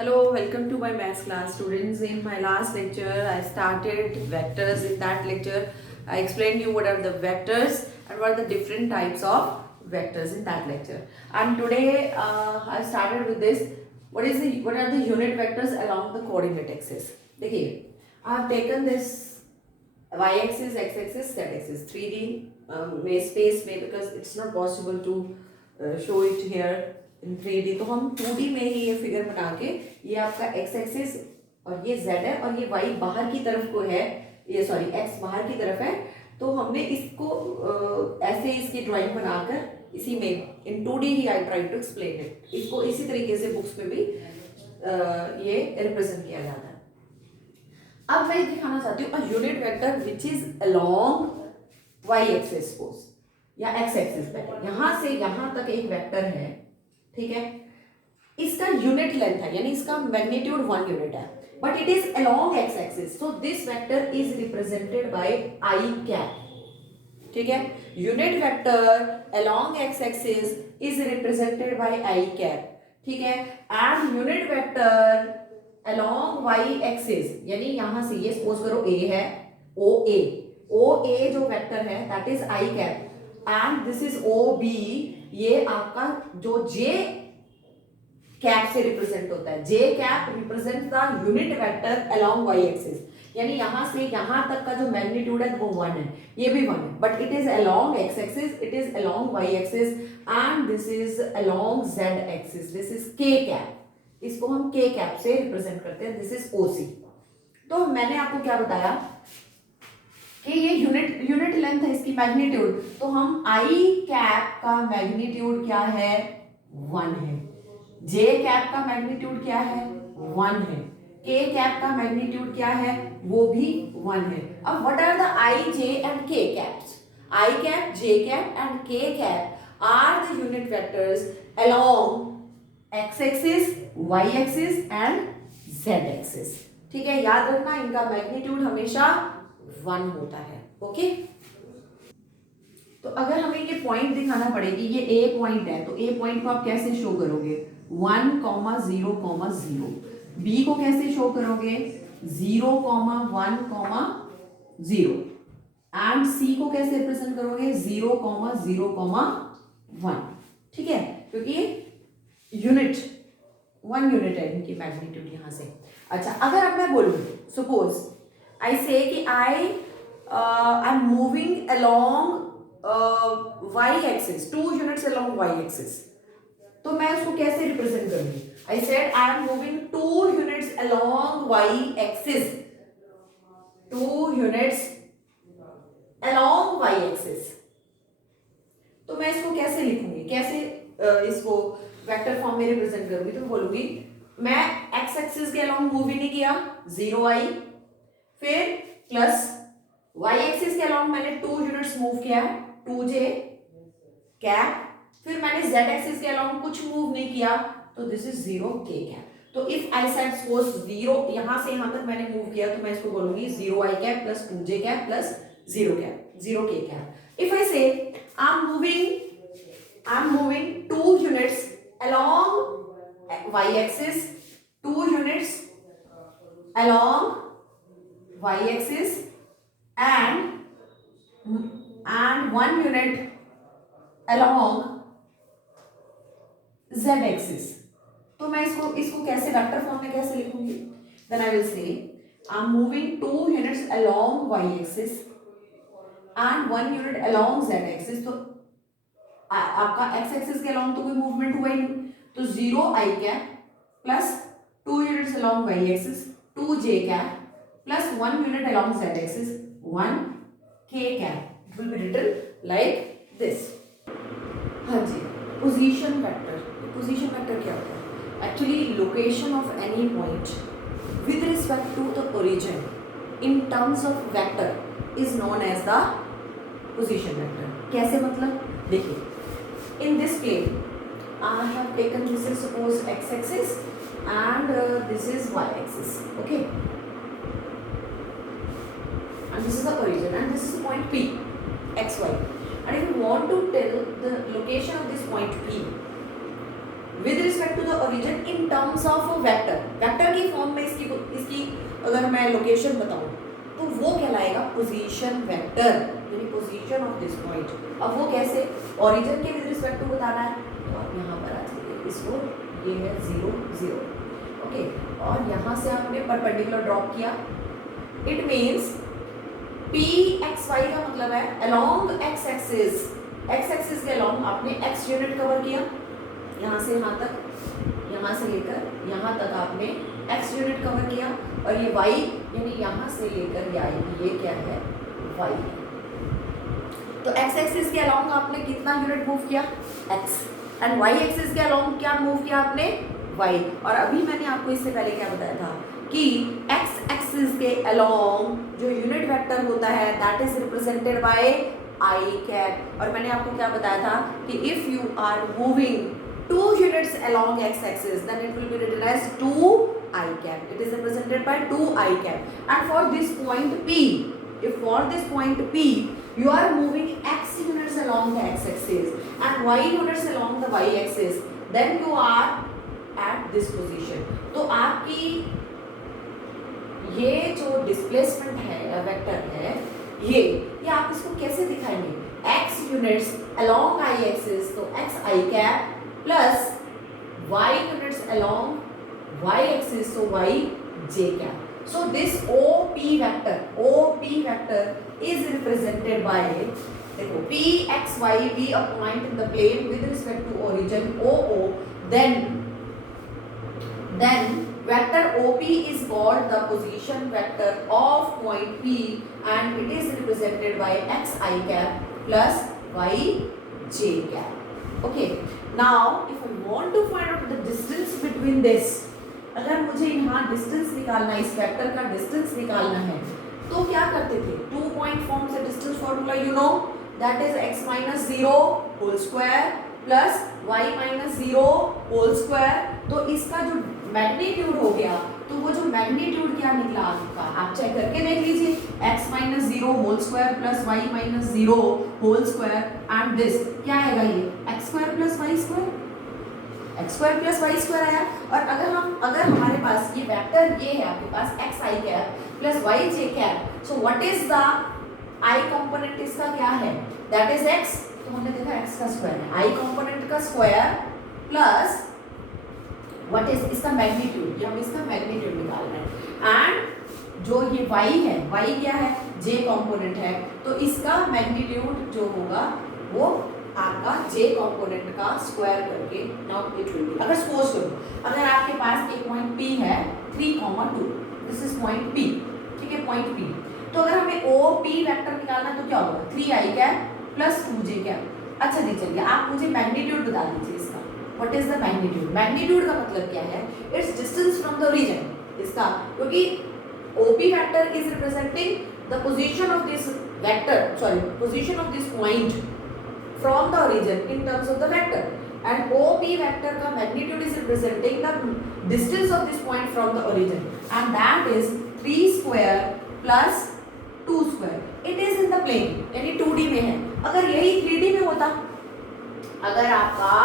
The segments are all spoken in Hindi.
Hello, welcome to my maths class. Students, in my last lecture, I started vectors. In that lecture, I explained you what are the vectors and what are the different types of vectors in that lecture. And today, I started with this. What are the unit vectors along the coordinate axis? देखिए, I have taken this y-axis, x-axis, z-axis, 3D space में because it's not possible to show it here in 3D, तो हम 2D में ही ये फिगर बना के ये आपका x एक्सिस और ये z है और ये y बाहर की तरफ को है, ये सॉरी x बाहर की तरफ है, तो हमने इसको ऐसे इसकी ड्राइंग बनाकर इसी में इन 2D ही I try to explain it, इसको इसी तरीके से बुक्स में भी ये रिप्रेजेंट किया जाता है। अब मैं दिखाना चाहती हूँ a unit vector which is along y axis suppose या x एक्सिस पे, यहां से यहां तक एक वेक्टर है, ठीक है, इसका यूनिट लेंथ है यानी इसका मैग्नीट्यूड 1 यूनिट है, but it is along x axis, so this vector is represented bye i cap, ठीक है, unit vector along x axis is represented bye i cap, ठीक है, and unit vector along y axis यानी यहां से ये सपोज करो a है, OA जो वेक्टर है that is i cap, and this is OB, ये आपका जो j कैप से रिप्रेजेंट होता है, j cap represent the unit vector along y axis, यानी यहां से यहां तक का जो मैग्नीट्यूड है वो 1 है, ये भी 1 है, but it is along x axis, it is along y axis and this is along z axis, this is k cap, इसको हम k कैप से रिप्रेजेंट करते हैं, दिस इज OC। तो मैंने आपको क्या बताया कि ये यूनिट लेंथ है इसकी मैग्नीट्यूड, तो हम i कैप का मैग्नीट्यूड क्या है 1 है, j कैप का मैग्नीट्यूड क्या है 1 है, k कैप का मैग्नीट्यूड क्या है वो भी 1 है। अब what are the i, j and k caps? i cap, j cap and k cap are the unit vectors along x axis, y axis and z axis, ठीक है, याद रखना इनका मैग्नीट्यूड हमेशा 1 होता है, ओके। तो अगर हमें ये पॉइंट दिखाना पड़ेगी, ये ए पॉइंट है, तो ए पॉइंट को आप कैसे शो करोगे 1, 0, 0, बी को कैसे शो करोगे 0, 1, 0, एंड सी को कैसे रिप्रेजेंट करोगे 0, 0, 1, ठीक है, क्योंकि यूनिट 1 यूनिट है इनकी मैग्नीट्यूड यहां से। अच्छा, अगर अब मैं बोलूं सपोज I say कि I'm moving along y axis, 2 units along y axis, तो मैं उसको कैसे रिप्रेजेंट करूंगी? I said I am moving 2 units along y axis, 2 units along y axis, तो मैं इसको कैसे लिखूंगी, कैसे इसको वेक्टर फॉर्म में रिप्रेजेंट करूंगी? तो बोलूंगी मैं x एक्सिस के अलोंग मूव ही नहीं किया 0i, फिर प्लस y एक्सिस के अलोंग मैंने 2 यूनिट्स मूव किया 2j कैप, फिर मैंने z एक्सिस के अलोंग कुछ मूव नहीं किया, तो दिस इज 0k कैप। तो इफ आई सेड सपोज 0 यहां से यहां तक मैंने मूव किया, तो मैं इसको बोलूंगी 0i cap plus 2j cap plus 0k cap. If I say I am moving 2 units along y axis, 2 units along y axis and 1 unit along z axis, तो मैं इसको कैसे वेक्टर फॉर्म में कैसे लिखूंगी? then I will say I am moving 2 units along y axis and 1 unit along z axis, तो आपका x axis के along तो कोई मूवमेंट हुआ ही नहीं, तो 0i cap plus 2 units along y axis 2j cap plus 1 unit along z axis 1k cap, it will be written like this। हाँ जी, पोजीशन वेक्टर, पोजीशन वेक्टर क्या होता है? Actually location of any point with respect to the origin in terms of vector is known as the position vector. कैसे मतलब? देखिए, in this plane I have taken this is suppose x axis and this is y axis, okay, and this is the origin and this is the point P, xy, and if you want to tell the location of this point P, with respect to the origin in terms of vector, vector की फॉर्म में इसकी अगर मैं लोकेशन बताऊं तो वो कहलाएगा पोजीशन वेक्टर, यानी पोजीशन ऑफ दिस पॉइंट। अब वो कैसे, ओरिजिन के विद रिस्पेक्ट टू बताना है तो आप यहाँ पर आ जाइए, इसको ये है 0 0, ओके, और यहाँ से आपने परपेंडिकुलर ड्रॉप किया, it means P X Y का मतलब है along X axis, X axis के अलोंग आपने एक्स यूनिट कवर किया, यहाँ से यहाँ तक, यहाँ से लेकर यहाँ तक आपने एक्स यूनिट कवर किया, और ये वाई यानी यहाँ से लेकर ये क्या है, वाई। तो एक्स एक्सिस के अलोंग आपने कितना यूनिट मूव किया, एक्स, एंड वाई एक्सिस के अलोंग क्या मूव किया आपने, वाई। और अभी मैंने आपको इससे पहले क्या बताया था कि एक्स एक्सिस के अलोंग जो यूनिट वेक्टर होता है that is represented by I cap, और मैंने आपको क्या बताया था कि if you are moving 2 units along x axis then it will be written as 2 I cap, it is represented by 2 I cap. And for this point P, if for this point P you are moving x units along the x axis and y units along the y axis, then you are at this position. तो आपकी ये जो डिस्प्लेसमेंट है या वेक्टर है ये आप इसको कैसे दिखाएंगे, x units along y axis तो x I cap plus y units along y axis so y j cap. So this OP vector is represented by, देखो P x y be a point in the plane with respect to origin OO, then vector OP is called the position vector of point P and it is represented by x I cap plus y j cap. Okay, now if I want to find out the distance between this, अगर मुझे यहाँ डिस्टेंस निकालना है, इस वेक्टर का डिस्टेंस निकालना है तो क्या करते थे, 2 पॉइंट फॉर्म से distance formula you know that is x minus 0 whole square plus y minus 0 whole square. तो इसका जो मैग्नीट्यूड हो गया तो वो जो मैग्नीट्यूड क्या निकला आपका, आप चेक करके देख लीजिए, x minus 0 whole square plus y minus 0 whole square and this क्या आएगा, ये x square plus y square, x square plus y square आया। और अगर हमारे पास ये वेक्टर ये है आपके पास x I cap plus y j cap, so what is the I component इसका क्या है, दैट इज x, तो हमने देखा x का स्क्वायर है, I कंपोनेंट का स्क्वायर प्लस व्हाट इज इसका मैग्नीट्यूड, ये हम इसका मैग्नीट्यूड निकाल रहे हैं, एंड जो ये y है, y क्या है, j कंपोनेंट है, तो इसका मैग्नीट्यूड जो होगा वो आपका j कंपोनेंट का स्क्वायर करके, नाउ इट विल बी, अगर सपोज करो अगर आपके पास एक पॉइंट P है 3,2, दिस इज पॉइंट P, ठीक है, पॉइंट P, तो अगर हमें OP वेक्टर निकालना है तो क्या होगा, 3i cap plus 2j cap. अच्छा जी, चलिए आप मुझे मैग्नीट्यूड बता दीजिए इसका, what is the magnitude, magnitude का मतलब क्या है, it's distance from the origin इसका, क्योंकि OP vector is representing the position of this vector, sorry position of this point from the origin in terms of the vector, and OP vector का magnitude is representing the distance of this point from the origin, and that is 3 square plus 2 square. It is in the plane, यानी 2D में है। अगर यही 3D में होता, अगर आपका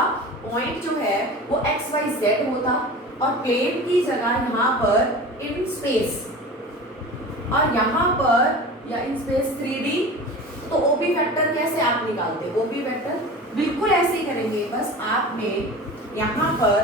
पॉइंट जो है वो x y z होता और प्लेन की जगह यहाँ पर इन स्पेस और यहाँ पर या इन स्पेस 3D, तो OP वेक्टर कैसे आप निकालते, OP वेक्टर बिल्कुल ऐसे ही करेंगे, बस आपने यहाँ पर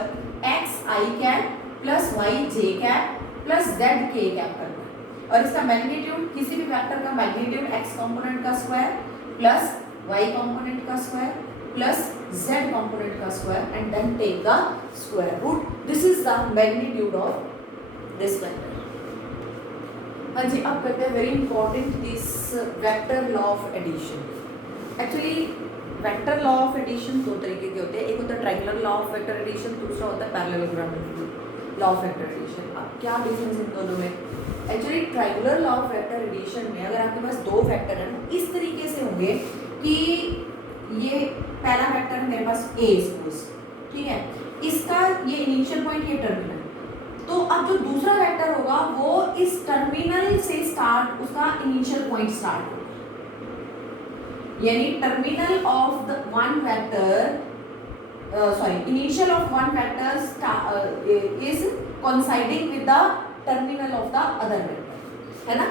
x I cap plus y j cap plus z k cap करना है, और इसका मैग्नीट्यूड किसी भी वेक्टर का मैग्नीट्यूड x कंपोनेंट का स्क्वायर प्लस y कंपोनेंट का स्क्वायर प्लस z कंपोनेंट का square and then take the square root, this is the magnitude of this vector. हाँ जी, अब करते हैं very important this vector law of addition. Actually vector law of addition दो तरीके के होते हैं, एक होता है triangular law of vector addition, दूसरा होता है parallelogram law of vector addition. अब क्या डिफरेंस इन दोनों में, actually triangular law of vector addition में अगर आपके पास दो वेक्टर है ना, इस तरीके से होंगे कि ये पहला वेक्टर है मेरे पास A सपोज, ठीक है, इसका ये इनिशियल पॉइंट ये टर्मिनल, तो अब जो दूसरा वेक्टर होगा वो इस टर्मिनल से स्टार्ट, उसका इनिशियल पॉइंट स्टार्ट होगा, यानी terminal of the one vector initial of one vector is coinciding with the terminal of the other vector, है ना।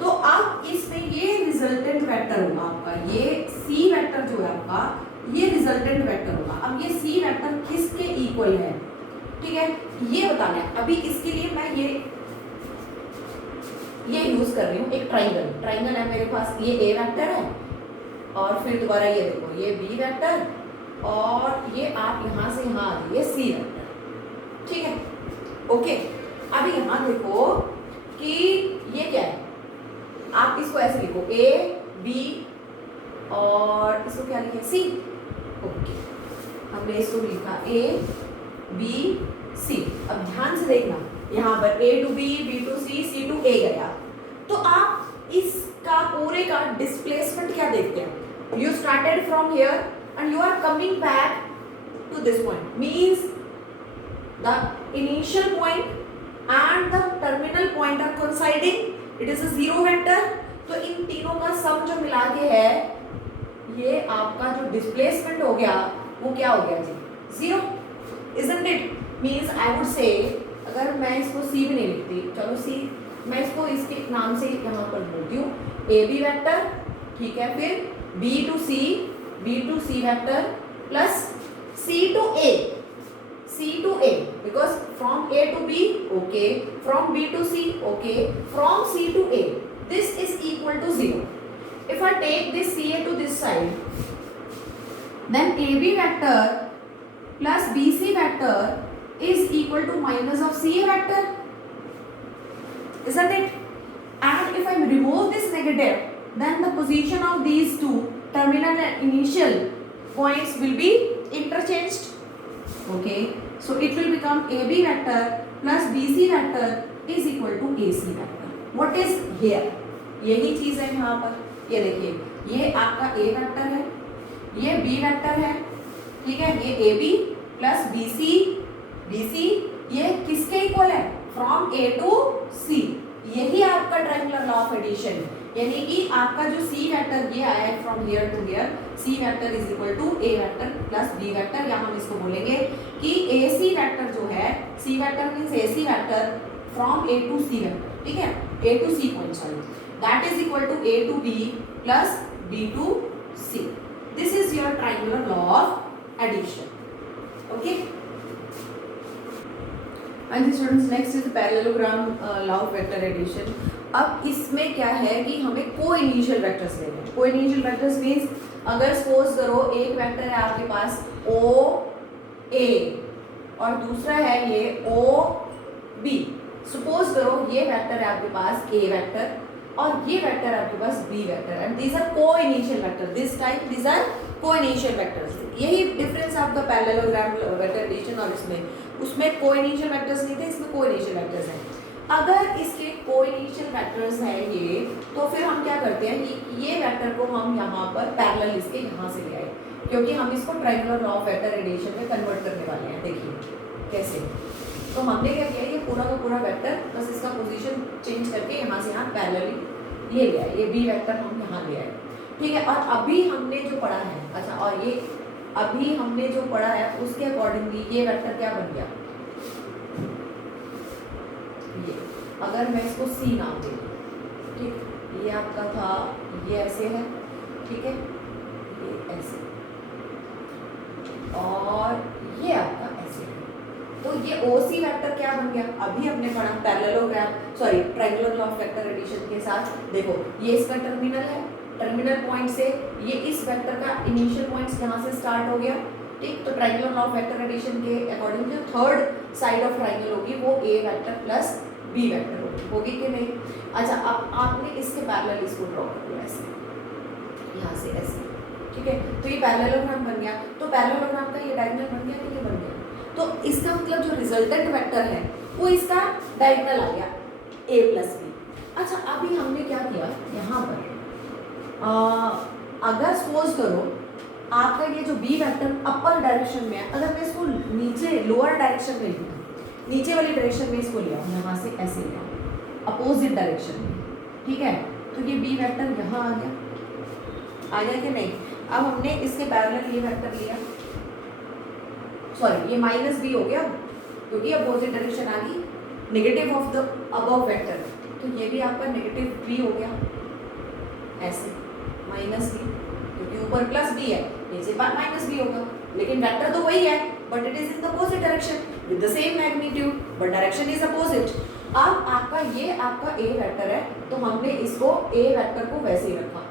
तो अब इसमें ये रिजल्टेंट वेक्टर होगा आपका, ये सी वेक्टर जो है आपका, ये रिजल्टेंट वेक्टर होगा। अब ये सी वेक्टर किसके इक्वल है, ठीक है, ये बताना है। अभी इसके लिए मैं ये यूज कर रही हूँ एक ट्राइंगल है मेरे पास, ये ए वेक्टर है और फिर दोबारा ये देखो ये बी वेक्टर और ये आप यहाँ से यहाँ आ जाइए सी वेक्टर, ठीक है, ओके। अभी यहाँ देखो कि ये क्या है, आप इसको ऐसे लिखो ए बी और इसको क्या लिखे सी, ओके। हमने इसको भी लिखा ए बी सी। अब ध्यान से देखना, यहाँ पर A to B, B to C, C to A गया, तो आप इसका पूरे का डिस्प्लेसमेंट क्या देखते हैं, you started from here and you are coming back to this point, means the initial point and the terminal point are coinciding, it is a zero vector। तो इन तीनों का सम जो मिला के है, ये आपका जो डिस्प्लेसमेंट हो गया वो क्या हो गया जी, zero, isn't it? Means I would say, अगर मैं इसको C भी नहीं लिखती, चलो C, मैं इसको इसके नाम से यहाँ पर बोलती हूँ ए बी वैक्टर, ठीक है, फिर B to C vector plus C to A, because from A to B, okay, from B to C, okay, from C to A, this is equal to 0. If I take this CA to this side, then AB vector plus BC vector is equal to minus of CA vector, isn't it? And if I remove this negative, then the position of these two terminal and initial points will be interchanged, okay. So it will become AB vector plus BC vector is equal to AC vector. What is here? यही चीज है यहाँ पर, ये देखिए, ये आपका A वेक्टर है, ये B वेक्टर है, ठीक है, ये AB प्लस BC, ये किसके इक्वल है, फ्रॉम A to C। यही आपका ट्रायंगुलर लॉ ऑफ एडिशन, यानी कि आपका जो C वेक्टर ये आया है from here to here, C vector is equal to A vector plus B vector, या हम इसको बोलेंगे कि AC वेक्टर जो है, C vector means AC vector from A to C vector, ठीक है, A to C point, sorry, that is equal to A to B plus B to C। This is your triangular law of addition, okay. And students, next is parallelogram law of vector addition. अब इसमें क्या है कि हमें को इनिशियल वेक्टर्स लेने हैं। को इनिशियल वेक्टर्स मीन्स अगर सपोज करो एक वेक्टर है आपके पास ओ ए और दूसरा है ये ओ बी, सपोज करो ये वेक्टर है आपके पास ए वेक्टर और ये वेक्टर है आपके पास B vector, and these are co-initial vector, this time these are co-initial vectors. यही डिफरेंस आपका पैरेललोग्राम वेक्टर एडिशन और उसमें को इनिशियल वेक्टर्स नहीं थे, इसमें को इनिशियल वेक्टर्स हैं। अगर इसके को इनिशियल वेक्टर्स हैं ये, तो फिर हम क्या करते हैं कि ये वेक्टर को हम यहाँ पर पैरेलल इसके यहाँ से ले आए, क्योंकि हम इसको triangular law of vector addition में कन्वर्ट करने वाले हैं। देखिए कैसे, तो हमने क्या किया, ये पूरा का पूरा वेक्टर बस इसका पोजीशन चेंज करके यहाँ से यहाँ पैरेलली ये ले आए, ये बी वेक्टर हम यहाँ ले आए, ठीक है। और अभी हमने जो पढ़ा है, अच्छा, और ये अभी हमने जो पढ़ा है उसके अकॉर्डिंगली ये वेक्टर क्या बन गया, ये अगर मैं इसको सी नाम दे दूँ, ठीक, ये आपका था, ये ऐसे है, ठीक है, ये ऐसे और ये आपका ऐसे है, तो ये OC वेक्टर क्या बन गया, अभी हमने पढ़ा parallelogram, sorry, triangular law of vector addition के साथ। देखो ये इसका टर्मिनल है, टर्मिनल पॉइंट से ये इस वेक्टर का इनिशियल पॉइंट यहाँ से स्टार्ट हो गया, ठीक। तो triangular law of vector addition के अकॉर्डिंग जो थर्ड साइड ऑफ ट्रायंगल होगी वो A vector plus B vector होगी कि नहीं। अच्छा, अब आपने इसके पैरेलल इसको ड्रॉ कर दिया ऐसे, यहाँ से ऐसे, ठीक है, तो ये पैरेललोग्राम बन गया। तो पैरेललोग्राम का ये डायगोनल बन गया कि नहीं बन गया, तो इसका मतलब जो रिजल्टेंट वेक्टर है वो इसका डायगोनल आ गया A प्लस B। अच्छा, अभी हमने क्या किया यहाँ पर, अगर सपोज करो आपका ये जो B वेक्टर अपर डायरेक्शन में है, अगर मैं इसको नीचे लोअर डायरेक्शन में लूँ, नीचे वाली डायरेक्शन में इसको लिया, यहाँ से ऐसे लिया अपोजिट डायरेक्शन में, ठीक है, तो ये B वेक्टर यहाँ आ गया कि नहीं। अब हमने इसके पैरेलल ये वेक्टर लिया, सॉरी ये माइनस बी हो गया क्योंकि अपोजिट डायरेक्शन आ गई, negative of the above vector, तो ये भी आपका नेगेटिव बी हो गया ऐसे, माइनस बी क्योंकि ऊपर प्लस बी है, नीचे माइनस बी होगा, लेकिन वेक्टर तो वही है but it is in the opposite direction with the same magnitude but direction is opposite. अब आपका ये आपका ए वेक्टर है, तो हमने इसको ए वेक्टर को वैसे ही रखा,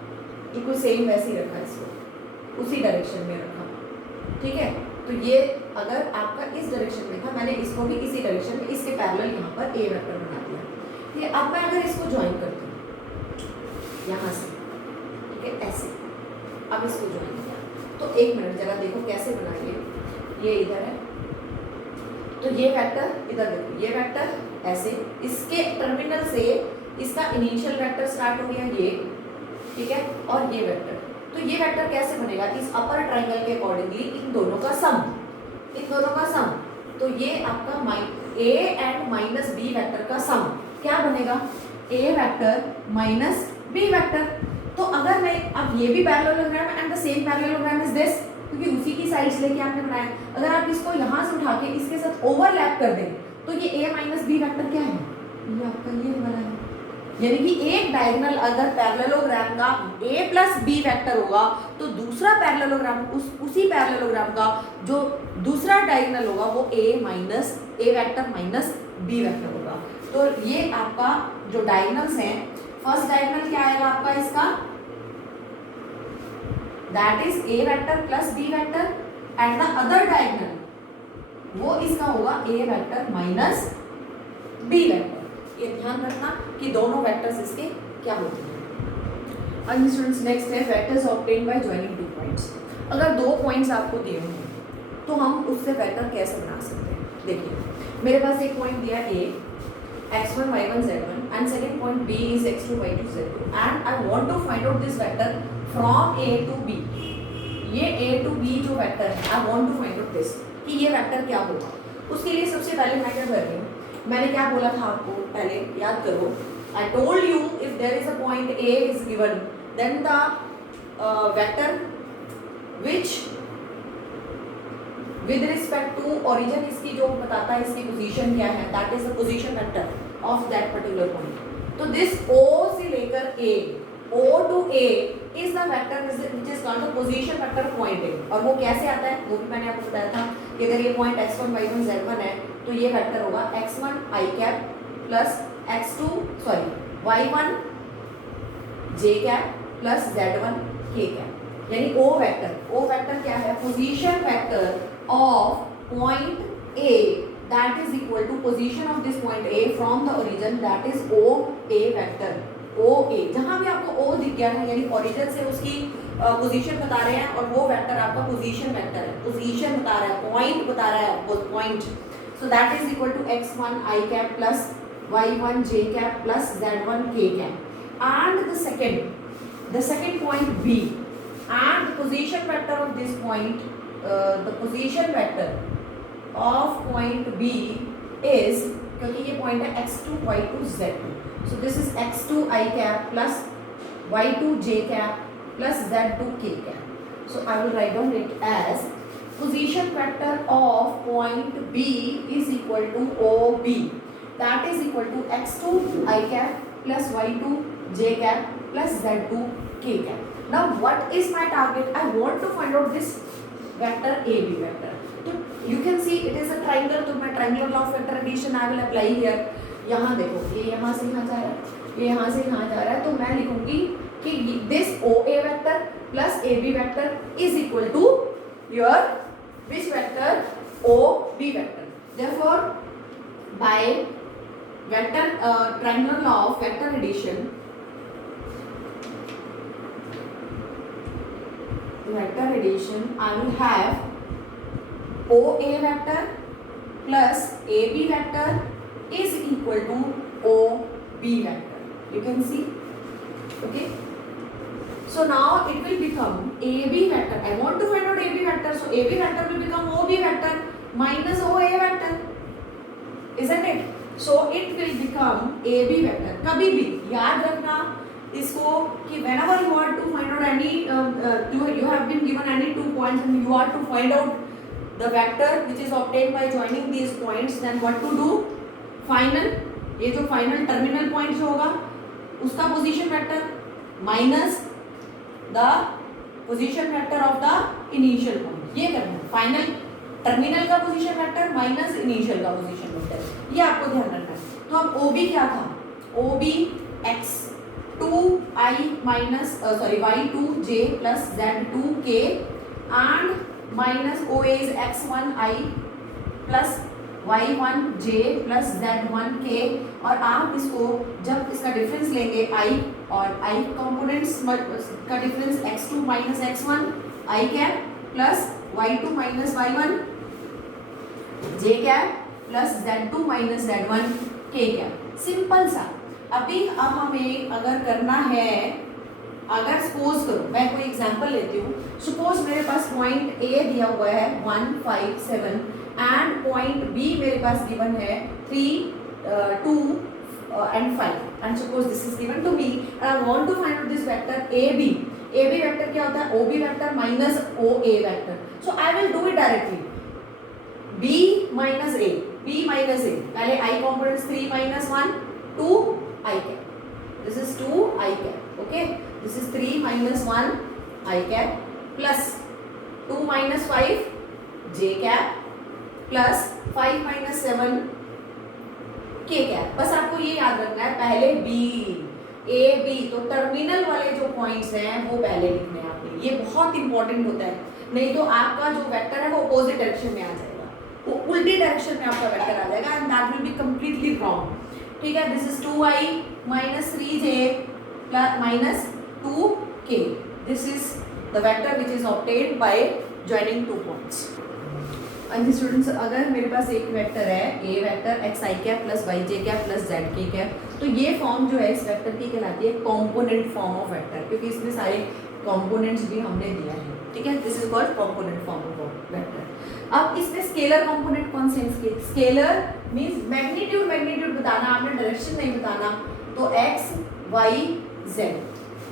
बिल्कुल सेम वैसे ही रखा, इसको उसी डायरेक्शन में रखा, ठीक है। तो ये अगर आपका इस डायरेक्शन में था, मैंने इसको भी इसी डायरेक्शन में इसके पैरेलल यहाँ पर ए वेक्टर बना दिया। ये अब मैं अगर इसको ज्वाइन करती हूँ यहाँ से, ठीक है, ऐसे, अब इसको ज्वाइन किया तो एक मिनट जरा देखो कैसे बनाइए, ये इधर है तो ये वेक्टर इधर देखो, ये वेक्टर ऐसे, इसके टर्मिनल से इसका इनिशियल वेक्टर स्टार्ट हो गया ये, ठीक है, और ये वेक्टर, तो ये वेक्टर कैसे बनेगा, इस अपर ट्रायंगल के अकॉर्डिंगली इन दोनों का सम, इन दोनों का सम, तो ये आपका A and minus B vector का सम क्या बनेगा, A vector minus B vector. तो अगर मैं अब ये भी parallelogram and the same parallelogram is this, क्योंकि उसी की साइड्स लेके आपने बनाया, अगर आप इसको यहाँ से उठा के इसके साथ ओवरलैप कर दें तो ये ए माइनस बी वेक्टर क्या है, ये आपका ये वाला है, यानी कि एक डायगोनल अगर पैरेललोग्राम का a प्लस बी वेक्टर होगा तो दूसरा पैरेललोग्राम उसी पैरेललोग्राम का जो दूसरा डायगोनल होगा वो a vector minus B vector होगा। तो ये आपका जो डायगोनल्स हैं, फर्स्ट डायगोनल क्या आएगा आपका इसका, that is a vector plus b vector, and the other diagonal वो इसका होगा a vector minus b vector. ये ध्यान रखना कि दोनों वेक्टर्स इसके क्या होते हैं। अब स्टूडेंट्स नेक्स्ट है vectors obtain bye joining two points. अगर दो पॉइंट्स आपको दिए हों तो हम उससे वेक्टर कैसे बना सकते हैं। देखिए मेरे पास एक पॉइंट दिया a, x1 y1 z1 and second point b is x2 y2 z2 and I want to find out this vector from a to b। ये a to b जो वेक्टर है I want to find out this कि ये वेक्टर क्या होगा। उसके लिए सबसे पहले मैं क्या कर रही हूँ, मैंने क्या बोला था आपको, पहले याद करो, I told you if there is a point A is given then the vector which with respect to origin इसकी जो बताता है इसकी पोजीशन क्या है, that is the position vector of that particular point। तो this O से लेकर A, O to A is the vector which is called the position vector point A। और वो कैसे आता है वो भी मैंने आपको बताया था कि अगर ये point x1 y1 z1 है तो ये वेक्टर होगा x1 i cap plus x2 y1 j cap plus z1 k cap, यानी O वेक्टर क्या है, position vector of point A that is equal to position of this point A from the origin, that is O A vector, O A जहां भी आपको O दिख गया है यानी ओरिजिन से उसकी पोजीशन बता रहे हैं और वो वेक्टर आपका पोजीशन वेक्टर है, पोजीशन बता रहा है, पॉइंट बता रहा है, वो point. So that is equal to x1 i cap plus y1 j cap plus z1 k cap, and the second point b, and the position vector of this point, the position vector of point b is, क्योंकि ये point है x2 y2 z2, so this is x2 i cap plus y2 j cap plus z2 k cap। So I will write down it as position vector of point B is equal to OB, that is equal to x2 i cap plus y2 j cap plus z2 k cap। Now what is my target? I want to find out this vector AB vector। So you can see it is a triangle, तो मैं triangular law of vector addition I will apply here। यहाँ देखो ये यहाँ से यहाँ जा रहा है, ये यहाँ से यहाँ जा रहा है, तो मैं लिखूंगी कि this OA vector plus AB vector is equal to your which vector, OB vector। Therefore by vector triangular law of vector addition, I will have OA vector plus AB vector is equal to OB vector। You can see, okay। So now it will become AB vector, I want to find out AB vector, so AB vector will become OB vector minus OA vector, isn't it? So it will become AB vector। कभी भी याद रखना इसको कि whenever you want to find out any you have been given any 2 points and you want to find out the vector which is obtained by joining these points, then what to do, final, ये जो फाइनल टर्मिनल पॉइंट जो होगा उसका position vector minus the position vector of the initial point, ये करना है। फाइनल टर्मिनल का पोजीशन वेक्टर माइनस इनिशियल का पोजीशन वेक्टर, ये आपको ध्यान रखना है। तो अब OB क्या था, OB x 2i minus y2j plus z2k and minus OA is x1i plus y1j plus z1k, और आप इसको जब इसका डिफरेंस लेंगे i और i कंपोनेंट्स का difference x2 minus x1 i cap plus y2 minus y1 j cap plus z2 minus z1 k cap, simple सा। अभी अब हमें अगर करना है, अगर सपोज करो मैं कोई एग्जांपल लेती हूँ, सपोज मेरे पास पॉइंट A दिया हुआ है 1 5 7 एंड पॉइंट B मेरे पास गिवन है 3 2 and 5 and suppose this is given to me and I want to find out this vector AB vector क्या होता है, OB vector minus OA vector, so I will do it directly, B minus A पहले I components 3 minus 1 2 I cap, this is 2 I cap, okay, this is 3 minus 1 I cap plus 2 minus 5 J cap plus 5 minus 7 K cap। बस आपको ये याद रखना है, पहले B A B, तो टर्मिनल वाले जो पॉइंट्स हैं वो पहले लिखने हैं आपने, ये बहुत इंपॉर्टेंट होता है, नहीं तो आपका जो वेक्टर है वो अपोजिट डायरेक्शन में आ जाएगा, वो उल्टी डायरेक्शन में आपका वेक्टर आ जाएगा and that will be completely wrong, ठीक है। This is 2i minus 3j plus minus 2k, this is the vector which is obtained by joining two points। and students अगर मेरे पास एक वेक्टर है a vector xi cap plus yj cap plus zk cap, तो ये फॉर्म जो है इस वेक्टर की कहलाती है कॉम्पोनेंट फॉर्म ऑफ वेक्टर, क्योंकि इसमें सारे कॉम्पोनेंट्स भी हमने दिया है, ठीक है। This is called component form of vector. अब इसमें स्केलर कंपोनेंट कौन से हैं, स्केलर मींस मैग्नीट्यूड बताना, आपने डायरेक्शन नहीं बताना, तो x y z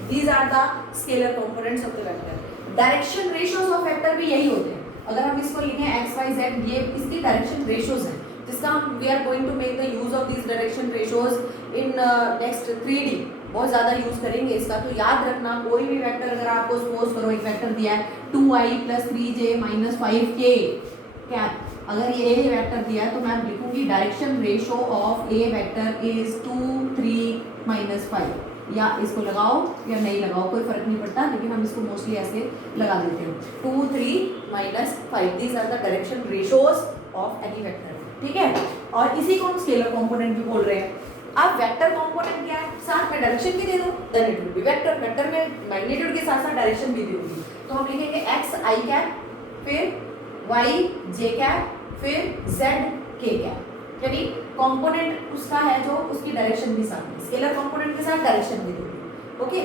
these are the scalar components of the vector. Direction ratios of vector भी यही होते हैं, अगर हम इसको लिखें x y z, ये इसकी डायरेक्शन रेशियोज हैं, जिसका हम we are going to make the use of these direction ratios in next 3D, बहुत ज़्यादा यूज करेंगे इसका। तो याद रखना, कोई भी वेक्टर अगर आपको सपोज करो एक वेक्टर दिया है 2i plus 3j minus 5k cap, अगर ये ए वेक्टर दिया है तो मैं लिखूंगी direction ratio of a vector is 2 3 minus 5, या इसको लगाओ या नहीं लगाओ कोई फर्क नहीं पड़ता, लेकिन हम इसको मोस्टली ऐसे लगा देते हैं 2 3 minus 5, these are the direction ratios of any vector, ठीक है। और इसी को हम स्केलर कंपोनेंट भी बोल रहे हैं। अब वेक्टर कंपोनेंट क्या है, साथ में डायरेक्शन भी दे दो, then it will be vector, vector में मैग्नीट्यूड के साथ साथ डायरेक्शन भी दूंगी, तो हम लिखेंगे x i कैप, फिर y j कैप, फिर z k कैप, यानी कंपोनेंट उसका है जो उसकी डायरेक्शन भी साथ में, स्केलर कंपोनेंट के साथ डायरेक्शन भी दूंगी, ओके।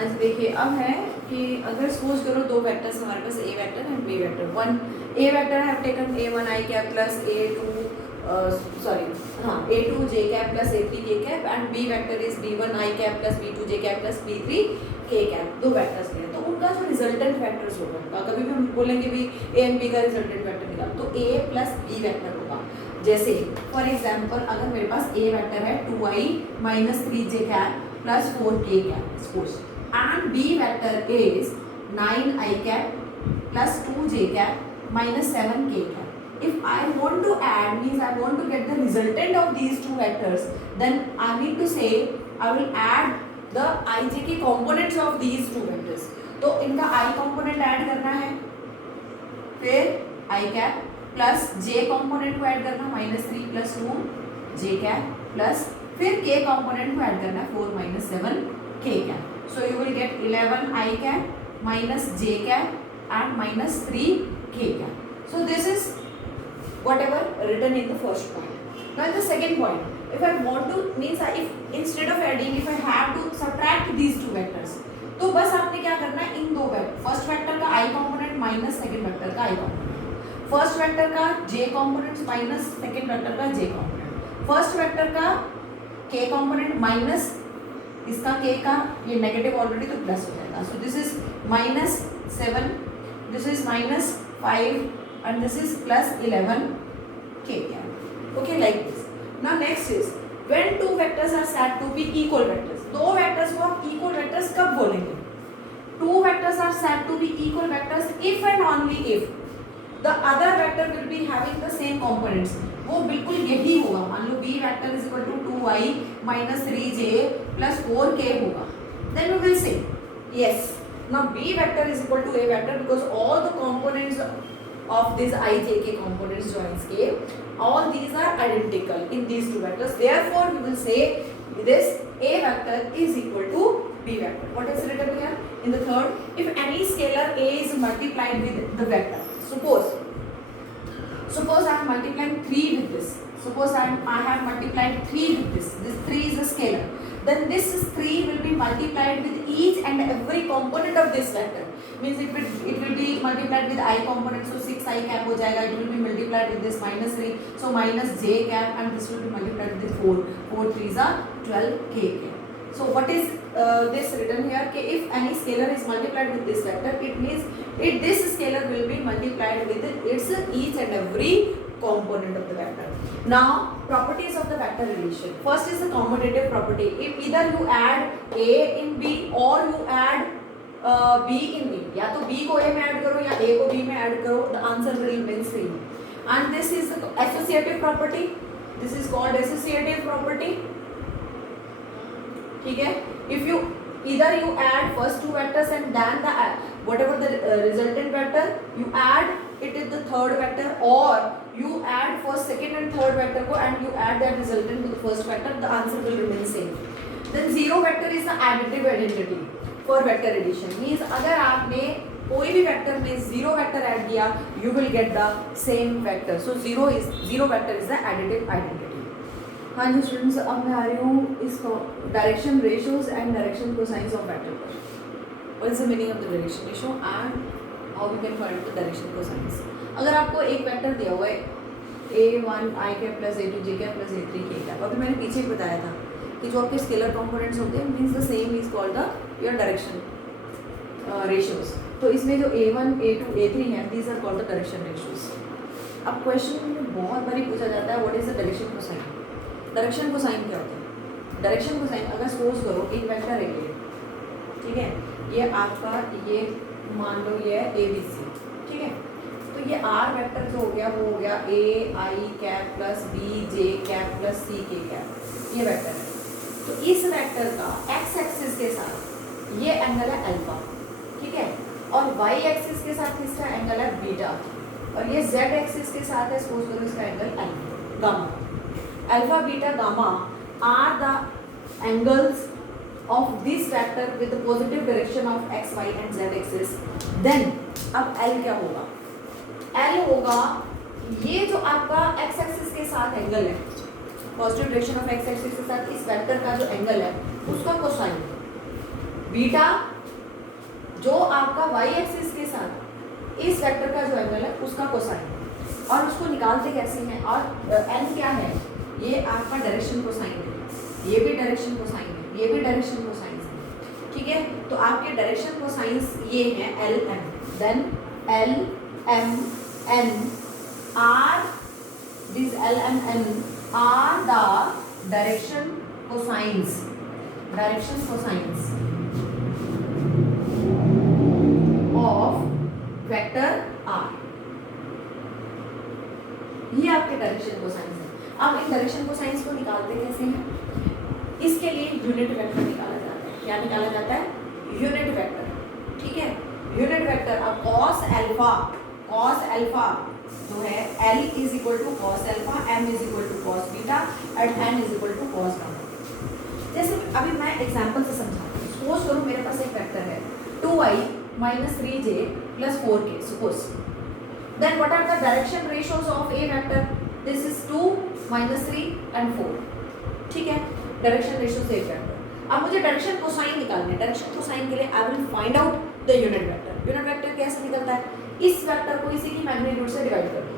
आज देखिए अब है कि अगर सपोज करो दो वेक्टर्स हमारे पास a vector and b vector, one a vector have taken a1 i cap plus a2 a2 j cap plus a3 k cap and b vector is b1 i cap plus b2 j cap plus b3 k cap, दो वेक्टर्स हैं, तो उनका जो रिजल्टेंट वेक्टर्स होगा, कभी भी हम बोलेंगे भी a एंड b का रिजल्टेंट वेक्टर निकाल, तो a प्लस b वेक्टर होगा। जैसे फॉर एग्जांपल अगर मेरे पास a वेक्टर है 2i minus 3j cap plus 4k cap suppose, and b vector is 9i cap plus 2j cap minus 7k cap. If I want to add, means I want to get the resultant of these two vectors, then I need to say I will add the ijk components of these two vectors. तो इनका i component ऐड करना है, फिर i cap plus j component को ऐड करना -3 plus 2 j कैप प्लस फिर k component को ऐड करना 4 minus 7 k cap. So you will get 11 i cap minus j cap and -3 k cap. So this is whatever written in the first point. Now in the second point, if I want to means if instead of adding, if I have to subtract these two vectors, तो बस आपने क्या करना है, इन दो वेक्टर, फर्स्ट वेक्टर का i component minus second vector का i कंपोनेंट, फर्स्ट वेक्टर का j component minus second vector का j कंपोनेंट, फर्स्ट वेक्टर का k कंपोनेंट माइनस इसका k का, ये नेगेटिव ऑलरेडी तो प्लस हो जाएगा, so this is -7, this is 5 and this is plus 11 k cap. Okay, like this. Now next is when two vectors are said to be equal vectors. दो vectors को आप equal vectors कब बोलेंगे? Two vectors are said to be equal vectors if and only if the other vector will be having the same components. वो बिल्कुल यही होगा. मान लो b vector is equal to 2y minus 3j plus 4k होगा. Then we will say yes. Now b vector is equal to a vector because all the components of this I, j, k components joins k, all these are identical in these two vectors. Therefore, we will say this a vector is equal to b vector. What is written here in the third? If any scalar a is multiplied with the vector, suppose I am multiplying 3 with this. Suppose I have multiplied 3 with this. This 3 is a scalar. Then this 3 will be multiplied with each and every component of this vector. Means it will be multiplied with I component. So 6i cap हो जाएगा. It will be multiplied with this minus 3. So minus j cap and this will be multiplied with 4. 4 3s are 12k cap. So what is this written here? कि if any scalar is multiplied with this vector, it means this scalar will be multiplied with its each and every component of the vector. Now properties of the vector addition. First is the commutative property. If either you add a in b or you add b in a, या तो b को a में add करो या a को b में add करो, the answer will remain same. And this is the associative property. This is called associative property. ठीक है? If you either you add first two vectors and then the whatever the resultant vector, you add it in the third vector, or you add first, second and third vector को and you add that resultant with the first vector, the answer will remain same. Then zero vector is the additive identity for vector addition. Means अगर आपने कोई भी vector में zero vector add किया, you will get the same vector. So zero vector is the additive identity. हाँ जी स्टूडेंट्स, अब मैं आ रही हूँ इसको direction ratios and direction cosines of vector पर. What is the meaning of the direction ratio and how we can find the direction cosines. अगर आपको एक वेक्टर दिया हुआ है a1 i cap plus a2 j cap plus a3 k cap, अभी मैंने पीछे बताया था कि जो आपके स्केलर कंपोनेंट्स होते हैं means the same is called the your direction ratios. तो इसमें जो a1 a2 a3 हैं these are called the direction ratios. अब क्वेश्चन में बहुत बारी पूछा जाता है what is the direction cosine. Direction cosine क्या होता है? डायरेक्शन कोसाइन अगर सपोज करो एक वेक्टर है ये, ठीक है, ये आपका ये मान लो ये है ए बी सी, ठीक है, तो ये आर वेक्टर जो हो गया वो हो गया a i cap plus b j cap plus c k cap, ये वेक्टर है. तो इस वेक्टर का एक्स एक्सिस के साथ ये एंगल है अल्फा, ठीक है, और वाई एक्सिस के साथ इसका एंगल है बीटा, और ये जेड एक्सिस के साथ है सपोज करो इसका angle gamma. Alpha, beta, gamma are the angles of this vector with the positive direction of x, y and z axis. Then अब L क्या होगा? L होगा ये जो आपका x एक्सिस के साथ एंगल है, positive direction of x axis के साथ इस वेक्टर का जो एंगल है उसका कोसाइन. बीटा जो आपका y एक्सिस के साथ इस वेक्टर का जो एंगल है उसका कोसाइन. और उसको निकालते कैसे हैं? और n क्या है? ये आपका डायरेक्शन कोसाइन है, ये भी डायरेक्शन कोसाइन है, ये भी डायरेक्शन कोसाइन है, ठीक है. तो आपके डायरेक्शन कोसाइंस ये हैं L M. Then L M N are this L M N are the direction cosines of vector R. ये आपके डायरेक्शन कोसाइंस है. अब इन डायरेक्शन कोसाइंस को निकालते कैसे हैं? इसके लिए यूनिट वेक्टर निकाला जाता है. क्या निकाला जाता है? यूनिट वेक्टर, ठीक है. यूनिट वेक्टर अब cos अल्फा जो है L is equal to cos alpha, M is equal to cos beta and N is equal to cos gamma. जैसे अभी मैं एग्जांपल से समझाती हूँ. सपोज करो मेरे पास एक वेक्टर है 2i minus 3j plus 4k suppose. Then what are the direction ratios of a vector? This is 2 minus 3 and 4, ठीक है. डायरेक्शन रेशियो से एक वेक्टर. अब मुझे डायरेक्शन कोसाइन निकालनी है. डायरेक्शन कोसाइन के लिए I will find out the unit vector. Unit vector कैसे निकलता है? इस वेक्टर को इसी की मैग्नीट्यूड से डिवाइड कर दो.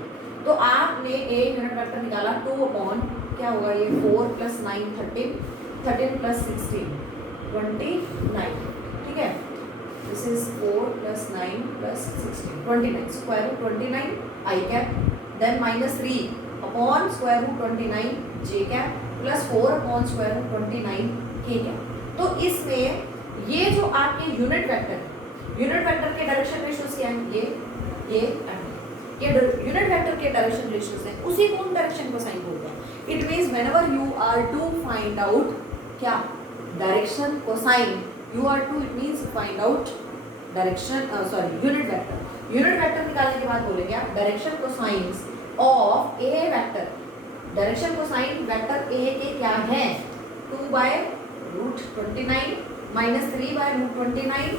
तो आपने एक यूनिट वेक्टर निकाला 2 अपॉन क्या होगा ये 4 प्लस 9 13 13 प्लस 16 29, ठीक है. This is 4 plus 9 plus 16 29 square root 29 I cap, then minus 3 upon square root 29 j cap plus 4 upon square root 29 k cap. तो इसमें ये जो आपके यूनिट वेक्टर के डायरेक्शन रेशियोज क्या हैं, ये यूनिट वेक्टर के डायरेक्शन रेशियोज हैं, उसी को हम डायरेक्शन कोसाइन बोलते हैं. It means whenever you are to find out क्या direction cosine, you are to, it means find out direction, unit vector निकालने के बाद बोलेंगे आप direction cosines of a vector. Direction cosine vector a के क्या है, 2 by root 29 minus 3 bye root 29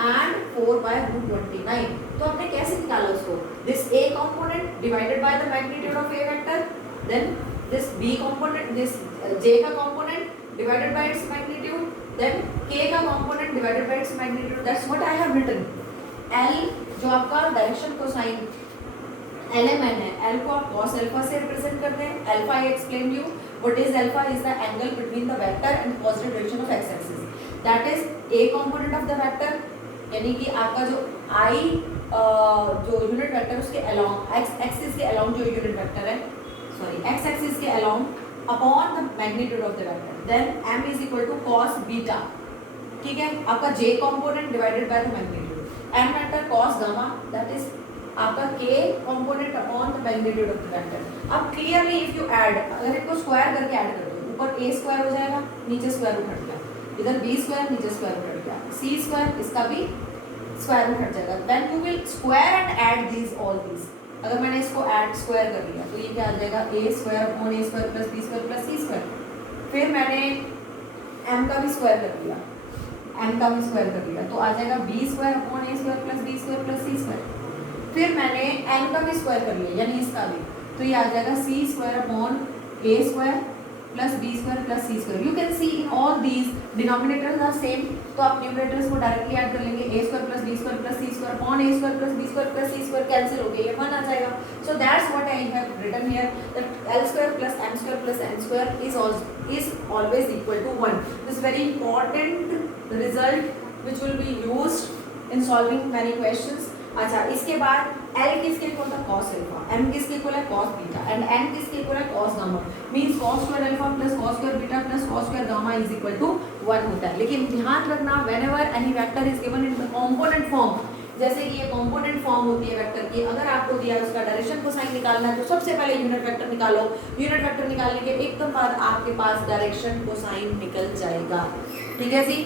and 4 by root 29. तो हमने कैसे निकाला उसको, this a component divided by the magnitude of a vector, then this b component, this j का component divided by its magnitude, then k का component divided by its magnitude. That's what I have written. L जो आपका डायरेक्शन कोसाइन एलएमएन है, L को आप cos अल्फा से रिप्रेजेंट करते हैं. Alpha I explain you what is alpha, is the angle between the vector and positive direction of X axis. That is a component of the vector, यानी कि आपका जो आई जो यूनिट वेक्टर उसके अलोंग एक्स एक्सिस के अलोंग जो यूनिट वेक्टर है, सॉरी एक्स एक्सिस के along upon the magnitude of the vector, then m is equal to cos beta. ठीक है, आपका j component divided by the magnitude, n vector cos gamma, that is आपका k component upon the magnitude of the vector. अब क्लियरली इफ यू ऐड, अगर इसको स्क्वायर करके ऐड कर दो, ऊपर a स्क्वायर हो जाएगा, नीचे स्क्वायर रूट हट गया, इधर b स्क्वायर, नीचे स्क्वायर रूट हट गया, c स्क्वायर, इसका भी स्क्वायर रूट हट जाएगा. Then you will square and add these all these. अगर मैंने इसको ऐड स्क्वायर कर लिया तो ये क्या आ जाएगा, a square upon a square plus b square plus c square. फिर मैंने m का भी स्क्वायर कर लिया, तो आ जाएगा b square upon a square plus b square plus c square. फिर मैंने n का भी स्क्वायर कर लिया, यानी इसका भी, तो ये आ जाएगा c square upon a square plus b square plus c square. You can see in all these denominators are same, तो आप न्यूमरेटर्स को डायरेक्टली ऐड कर लेंगे, a square plus b square plus c square upon a square plus b square plus c square cancel हो गया, ये 1 आ जाएगा. So that's what I have written here, that l square plus m square plus n square is always equal to 1. This is very important result which will be used in solving many questions. अच्छा, इसके बाद L किसके इक्वल था, cos अल्फा, M किसके इक्वल है, cos बीटा, एंड N किसके इक्वल है, cos gamma. Means cos square alpha plus cos square beta plus cos square gamma is equal to 1 होता है. लेकिन ध्यान रखना, whenever any vector is given in the component form, जैसे कि ये कंपोनेंट फॉर्म होती है वेक्टर की, अगर आपको दिया है उसका डायरेक्शन कोसाइन निकालना है तो सबसे पहले यूनिट वेक्टर निकालो. यूनिट वेक्टर निकालने के एकदम बाद आपके पास डायरेक्शन कोसाइन निकल जाएगा. ठीक है जी.